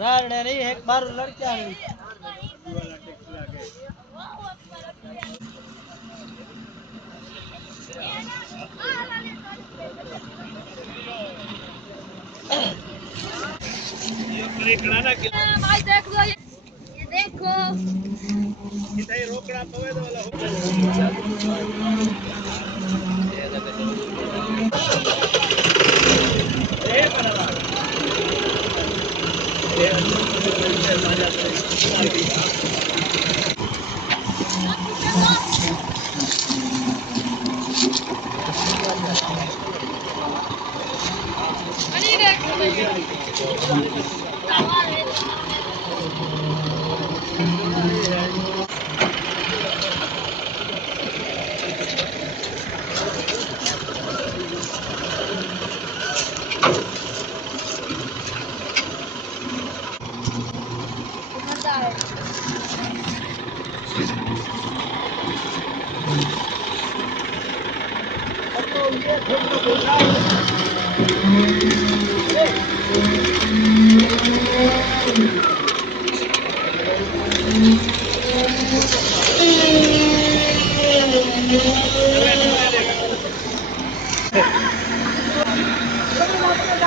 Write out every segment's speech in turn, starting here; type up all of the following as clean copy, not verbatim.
रावण नहीं एक बार लड़का है ये देखो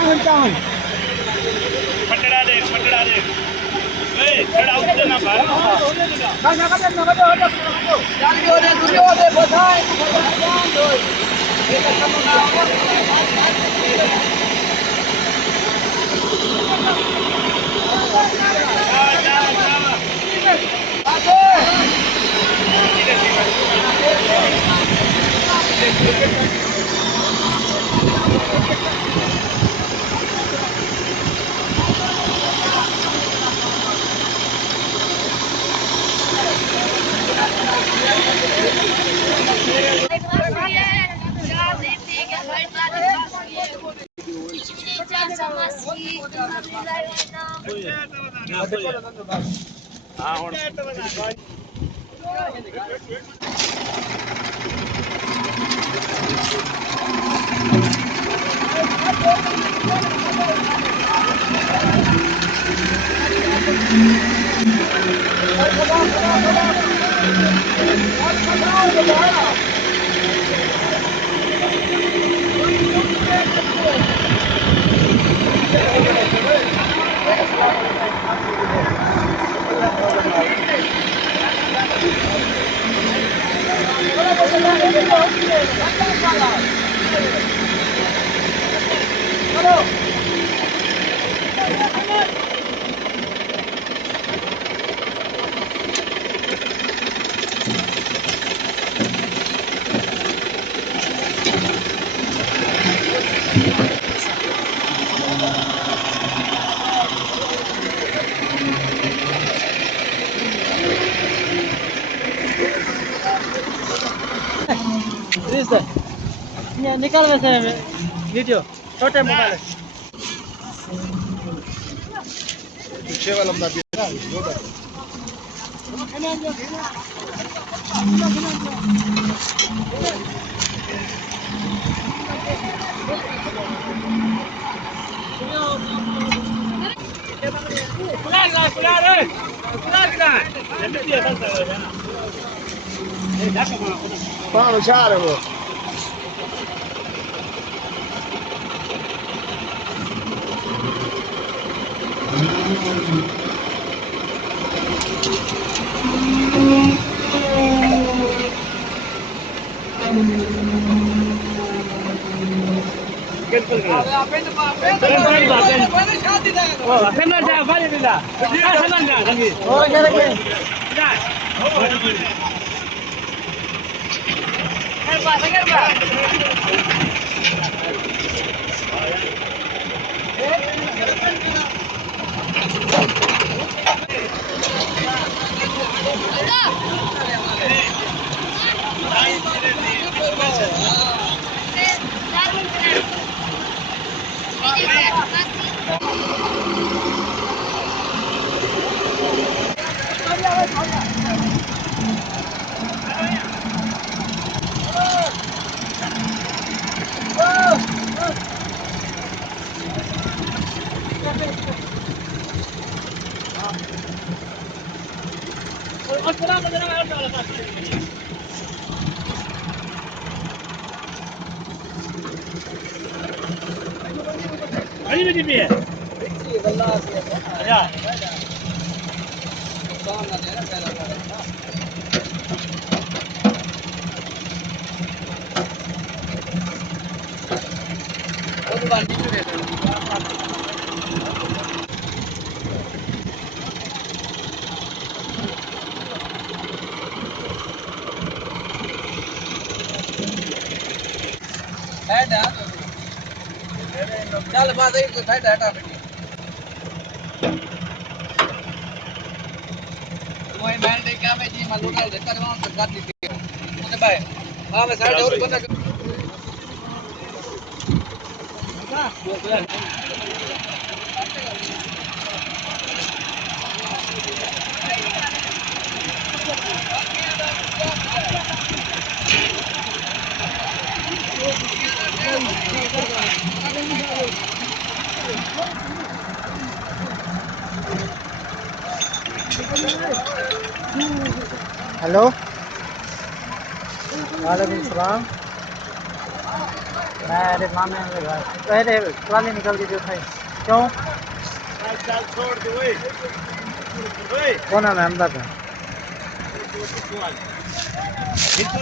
मजा है पटड़ा दे ए खड़ा उठे ना भाई हां हुन निकल वैसे वीडियो छोटे मोबाइल पीछे वाला अपना भी Paano Ciarego? घणी विझी पई आहे अच्छा चल बात है तो साइड हटा बेटी वो मैंने देखा मैं जी मान लो कल देखा था वहां काट ली थी ओके बाय हां मैं साइड और बंदा हेलो वालेकुम सलाम। मैं अरे मामे के घर पहले ट्राली निकल गई जो भाई क्यों चल छोड़ दे ओए ओए कौन है अहमदाबाद में किसी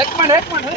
एक मिनट बाय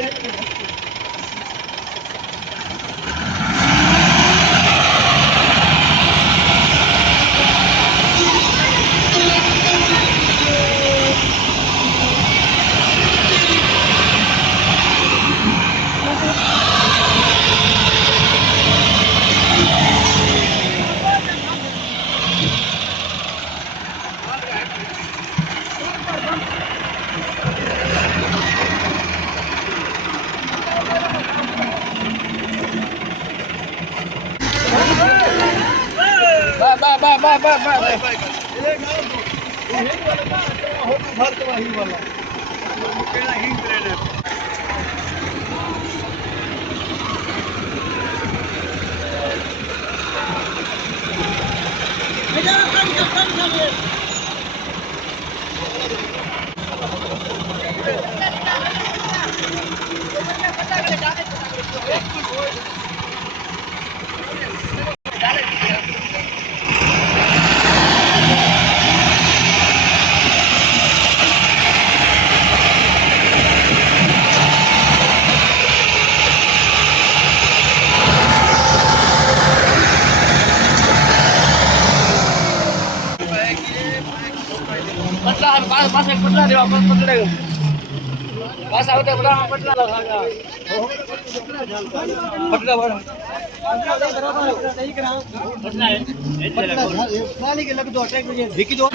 पटला पास एक पटला देवा पटला पास आवते पटला पटला बड़ा पटना है ट्राली के लग दो ट्रैक्टर भिकी दो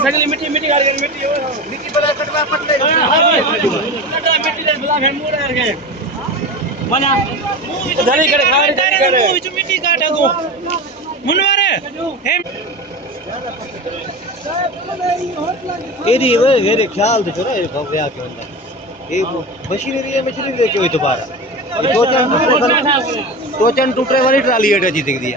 सगली मिट्टी मिट्टी गाड़ के मिट्टी मिट्टी पर कटवा पटले मिट्टी दे ब्लॉक है मुड़ आ गए मना जली करे खाड़ी जली करे बीच मिट्टी काट दो मुनवारे हम एरी वे घेरे ख्याल दे छोरा भव्या के अंदर ये मशीनरी है मशीनरी दे के दोबारा दो चन टूटरे वाली ट्राली है जी दिख दी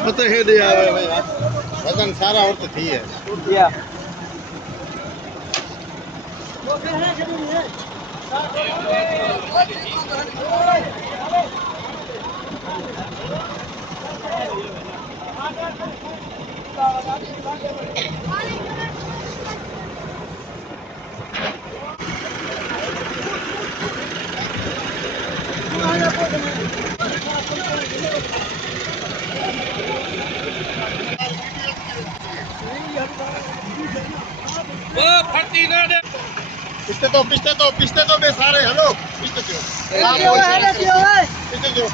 पता है दे यार वजन सारा और तो थी है या वो फटी ना दे पिछते तो बे सारे हेलो पिछते दो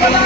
बना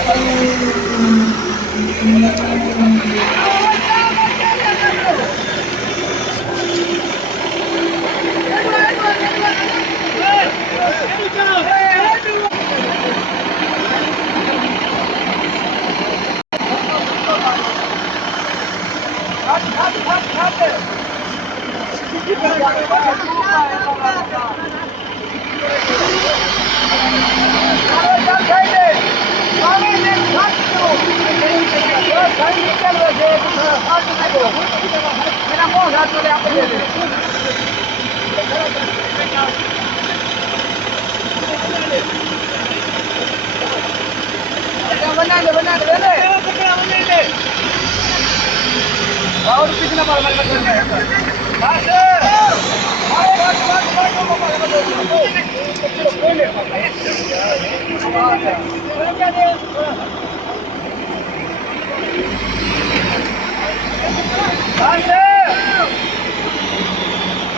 ले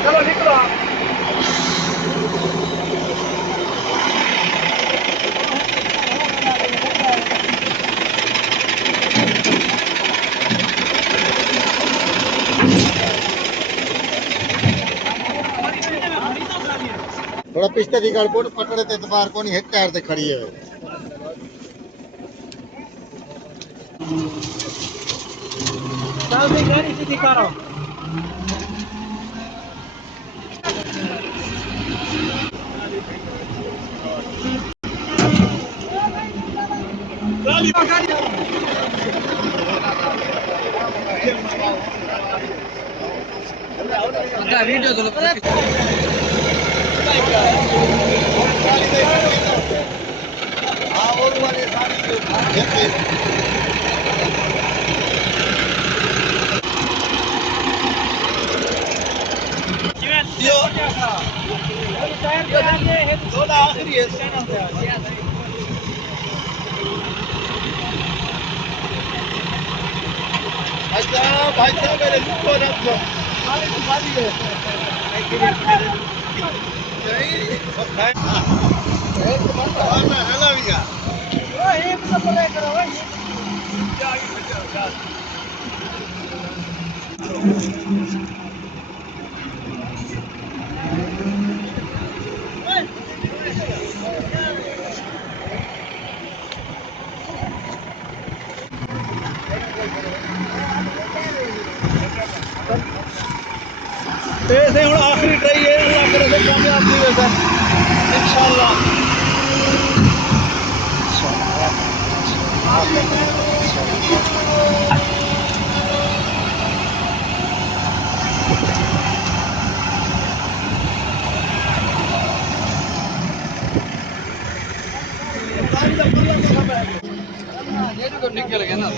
चलो निकलो थोड़ा पिछते थी गाड़ी कोट पकड़े थे इतबार को नहीं, एक टायर से खड़ी है। चल भी गाड़ी सीधी करो वीडियो चलो हाँ और वाले सारी अच्छा भाई साहब मेरे को ना ऐसे हुन आखिरी ट्राई है अल्लाह करे से कामयाब थी वैसे इंशाल्लाह ये तो निकल गया ना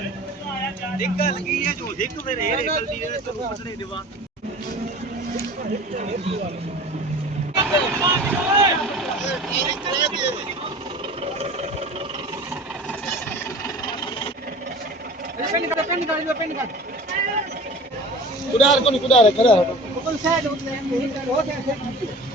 निकल गई है जो हिक मेरे हेरे जल्दी है तो पकड़े देवा कुदार को नहीं कुदार है खड़ा है साइड होते हैं